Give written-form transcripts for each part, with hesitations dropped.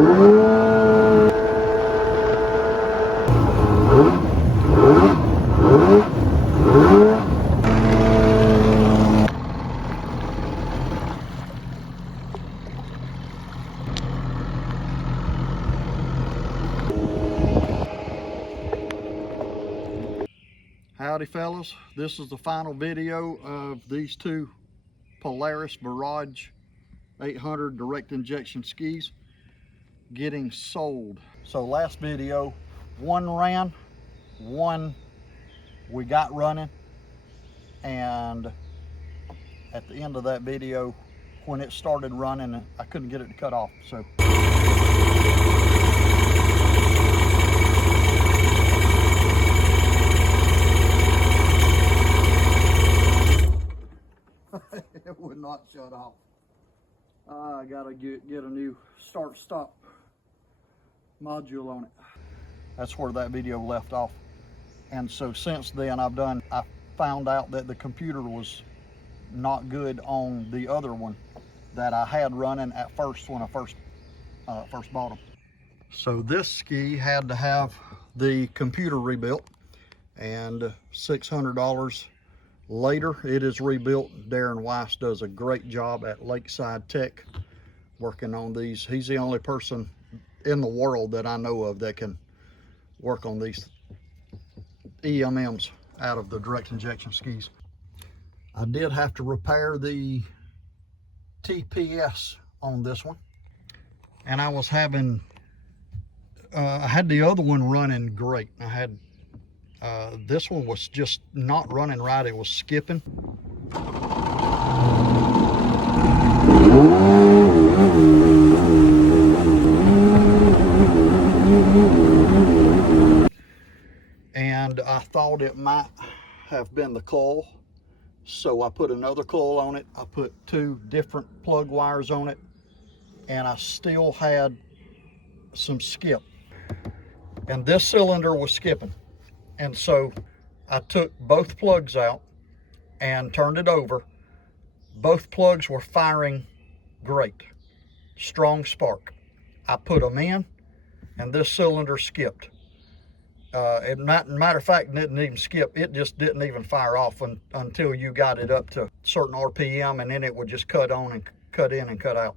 Howdy fellas, this is the final video of these two Polaris Virage 800 direct injection skis getting sold. So last video, one ran, one we got running, and at the end of that video, when it started running, I couldn't get it to cut off. So it would not shut off. I gotta get a new start-stop module on it. That's where that video left off. And so since then I found out that the computer was not good on the other one that I had running at first when I first bought them. So this ski had to have the computer rebuilt, and $600 later, it is rebuilt. Darren Weiss does a great job at Lakeside Tech working on these. He's the only person in the world that I know of that can work on these EMMs out of the direct injection skis. I did have to repair the TPS on this one, and I was having, I had the other one running great. I had this one was just not running right. It was skipping. And I thought it might have been the coil. So I put another coil on it. I put two different plug wires on it, and I still had some skip. And this cylinder was skipping. And so I took both plugs out and turned it over. Both plugs were firing great, strong spark. I put them in, and this cylinder skipped. Matter of fact, it didn't even skip. It just didn't even fire off until you got it up to certain RPM, and then it would just cut on and cut in and cut out.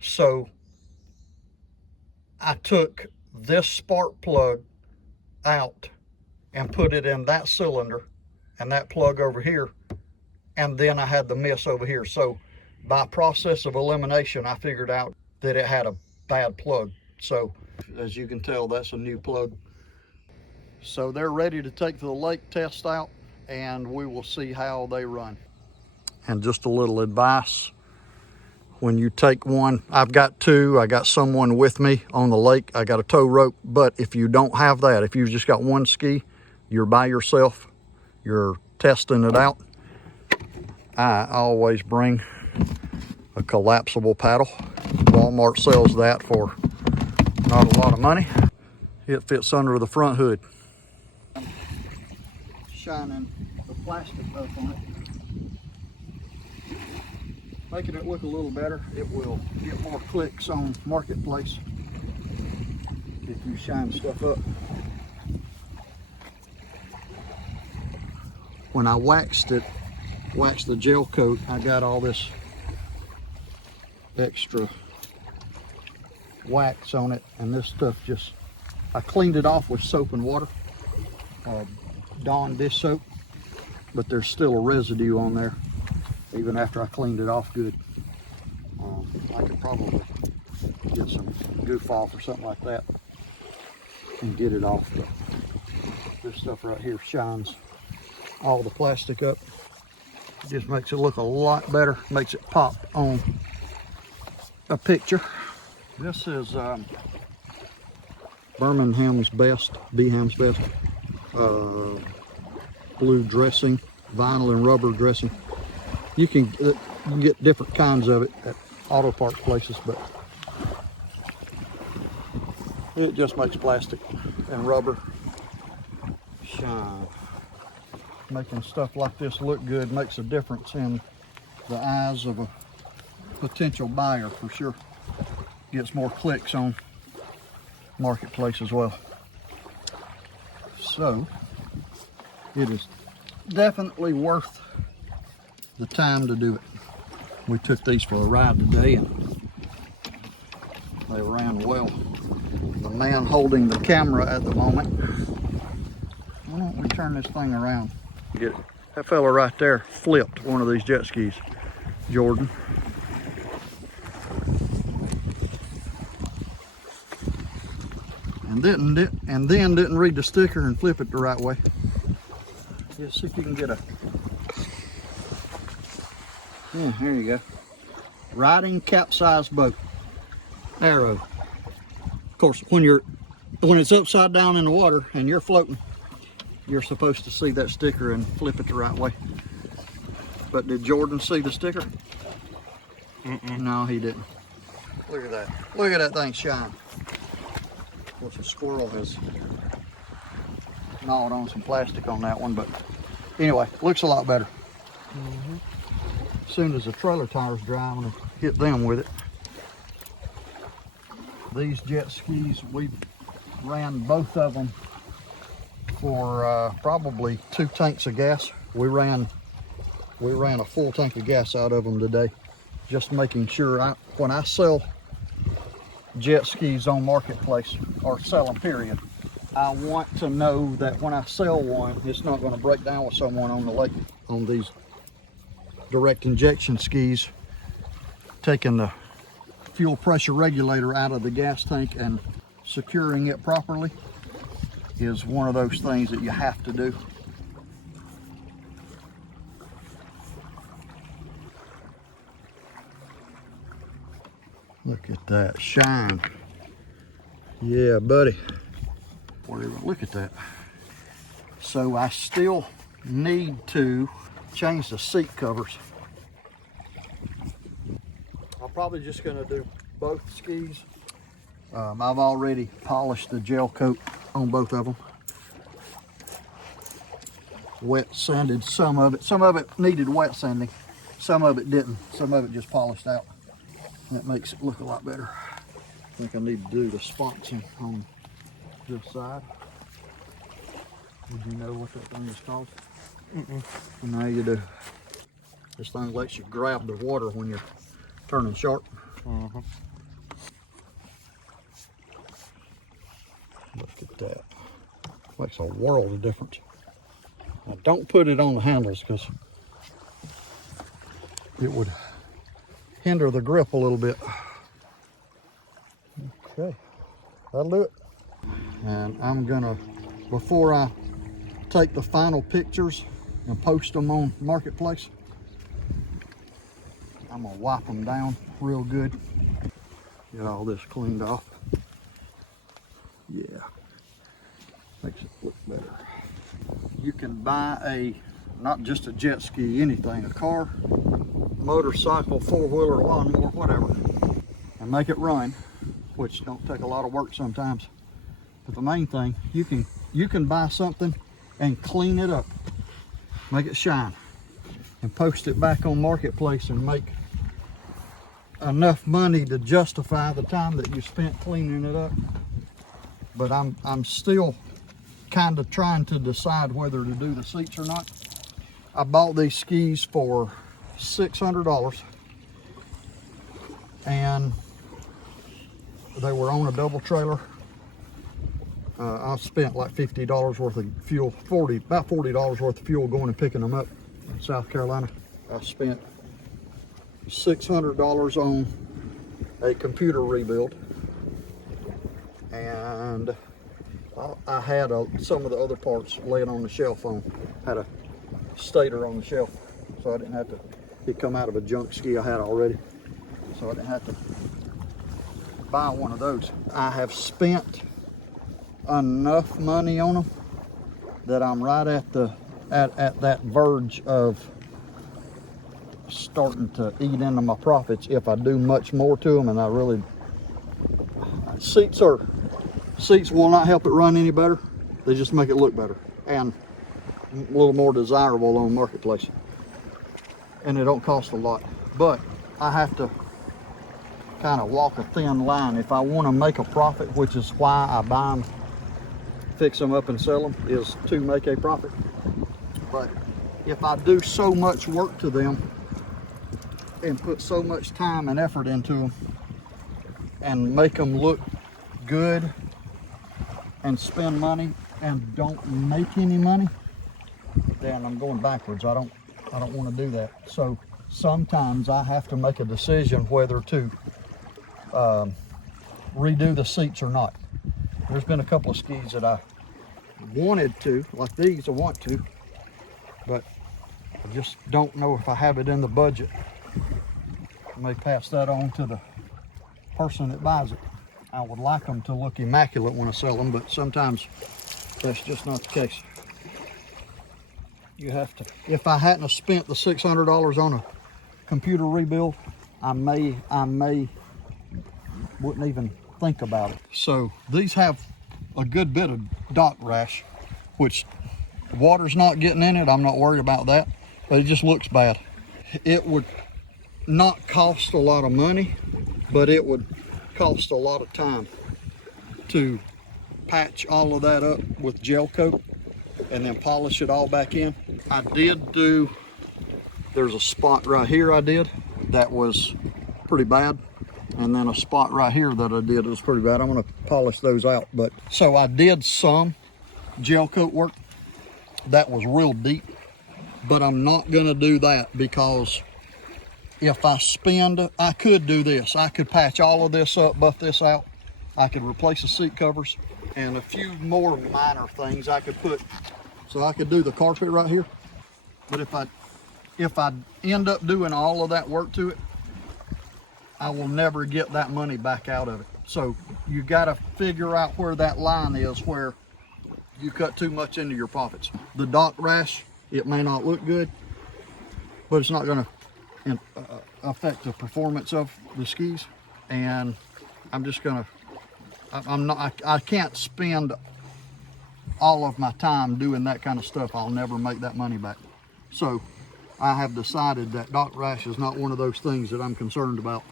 So I took this spark plug out and put it in that cylinder and that plug over here, and then I had the miss over here. So by process of elimination, I figured out that it had a bad plug. So as you can tell, that's a new plug. So they're ready to take to the lake, test out, and we will see how they run. And just a little advice: when you take one, I've got two, I got someone with me on the lake, I got a tow rope, but if you don't have that, if you've just got one ski, you're by yourself, you're testing it out, I always bring a collapsible paddle. Walmart sells that for not a lot of money. It fits under the front hood. Shining the plastic up on it, making it look a little better. It will get more clicks on Marketplace if you shine stuff up. When I waxed the gel coat, I got all this extra wax on it, and this stuff just, I cleaned it off with soap and water, Dawn dish soap, but there's still a residue on there even after I cleaned it off good. I could probably get some goof off or something like that and get it off, but this stuff right here shines all the plastic up. It just makes it look a lot better, makes it pop on a picture. This is Birmingham's Best, Beham's Best blue dressing, vinyl and rubber dressing. You can get different kinds of it at auto parts places, but it just makes plastic and rubber shine. Making stuff like this look good makes a difference in the eyes of a potential buyer for sure. gets more clicks on Marketplace as well. So it is definitely worth the time to do it. We took these for a ride today and they ran well. The man holding the camera at the moment. Why don't we turn this thing around? Get it. That fella right there flipped one of these jet skis, Jordan. And then didn't read the sticker and flip it the right way. Let's see if you can get a. Yeah, here you go. Riding capsized boat. Arrow. Of course, when it's upside down in the water and you're floating, you're supposed to see that sticker and flip it the right way. But did Jordan see the sticker? No, he didn't. Look at that. Look at that thing shine. Of course, a squirrel has gnawed on some plastic on that one, but anyway, looks a lot better. As soon as the trailer tires dry, I'm gonna hit them with it. These jet skis, we ran both of them for probably 2 tanks of gas. We ran a full tank of gas out of them today, just making sure when I sell jet skis on Marketplace, or sell them period, I want to know that when I sell one, it's not going to break down with someone on the lake. On these direct injection skis, taking the fuel pressure regulator out of the gas tank and securing it properly is one of those things that you have to do. Look at that shine. Yeah, buddy. Look at that. So I still need to change the seat covers. I'm probably just gonna do both skis. I've already polished the gel coat on both of them. Wet sanded some of it. Some of it needed wet sanding. Some of it didn't. Some of it just polished out. That makes it look a lot better. I think I need to do the sponson on this side. Did you know what that thing is called? Now you do. This thing lets you grab the water when you're turning sharp. Look at that. Makes a world of difference. Now don't put it on the handles because it would hinder the grip a little bit. Okay, that'll do it. And I'm gonna, before I take the final pictures and post them on Marketplace, I'm gonna wipe them down real good. Get all this cleaned off. Yeah, makes it look better. You can buy not just a jet ski, anything, a car, motorcycle, four-wheeler, lawnmower, whatever, and make it run, which don't take a lot of work sometimes. But the main thing, you can buy something and clean it up, make it shine, and post it back on Marketplace and make enough money to justify the time that you spent cleaning it up. But I'm still kind of trying to decide whether to do the seats or not. I bought these skis for $600 and they were on a double trailer. I spent like $50 worth of fuel, about $40 worth of fuel going and picking them up in South Carolina. I spent $600 on a computer rebuild, and I had some of the other parts laying on the shelf. Had a stator on the shelf, so I didn't have to. It come out of a junk ski I had already, so I didn't have to buy one of those. I have spent enough money on them that I'm right at that verge of starting to eat into my profits if I do much more to them. And I really, seats will not help it run any better. They just make it look better and a little more desirable on Marketplace. And they don't cost a lot, but I have to kind of walk a thin line. If I want to make a profit, which is why I buy them, fix them up and sell them, is to make a profit. But if I do so much work to them and put so much time and effort into them and make them look good and spend money and don't make any money, then I'm going backwards. I don't want to do that. So sometimes I have to make a decision whether to redo the seats or not. There's been a couple of skis that I wanted to, like these I want to, but I just don't know if I have it in the budget. I may pass that on to the person that buys it. I would like them to look immaculate when I sell them, but sometimes that's just not the case. You have to, if I hadn't have spent the $600 on a computer rebuild, I may wouldn't even think about it. So these have a good bit of dock rash, which water's not getting in it. I'm not worried about that, but it just looks bad. It would not cost a lot of money, but it would cost a lot of time to patch all of that up with gel coat and then polish it all back in. I did do, there's a spot right here I did that was pretty bad, and then a spot right here that I did was pretty bad. I'm gonna polish those out. But so I did some gel coat work that was real deep, but I'm not gonna do that because if I spend, I could do this. I could patch all of this up, buff this out. I could replace the seat covers and a few more minor things I could put. So I could do the carpet right here. But if I end up doing all of that work to it, I will never get that money back out of it. So you gotta figure out where that line is where you cut too much into your profits. The dock rash, it may not look good, but it's not gonna affect the performance of the skis. And I'm just gonna, I can't spend all of my time doing that kind of stuff. I'll never make that money back. So I have decided that dock rash is not one of those things that I'm concerned about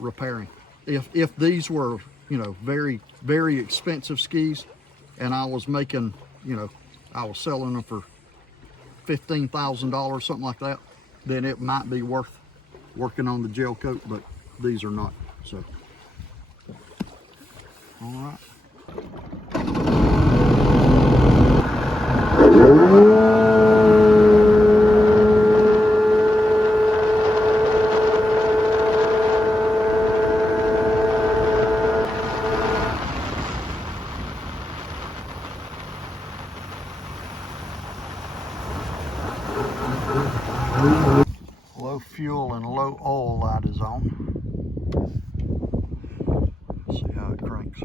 repairing. If these were, you know, very, very expensive skis and I was making, you know, I was selling them for $15,000, something like that, then it might be worth working on the gel coat, but these are not. So, all right. Low fuel and low oil light is on. Let's see how it cranks.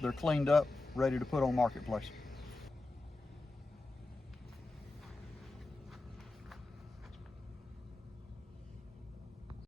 They're cleaned up, ready to put on marketplace.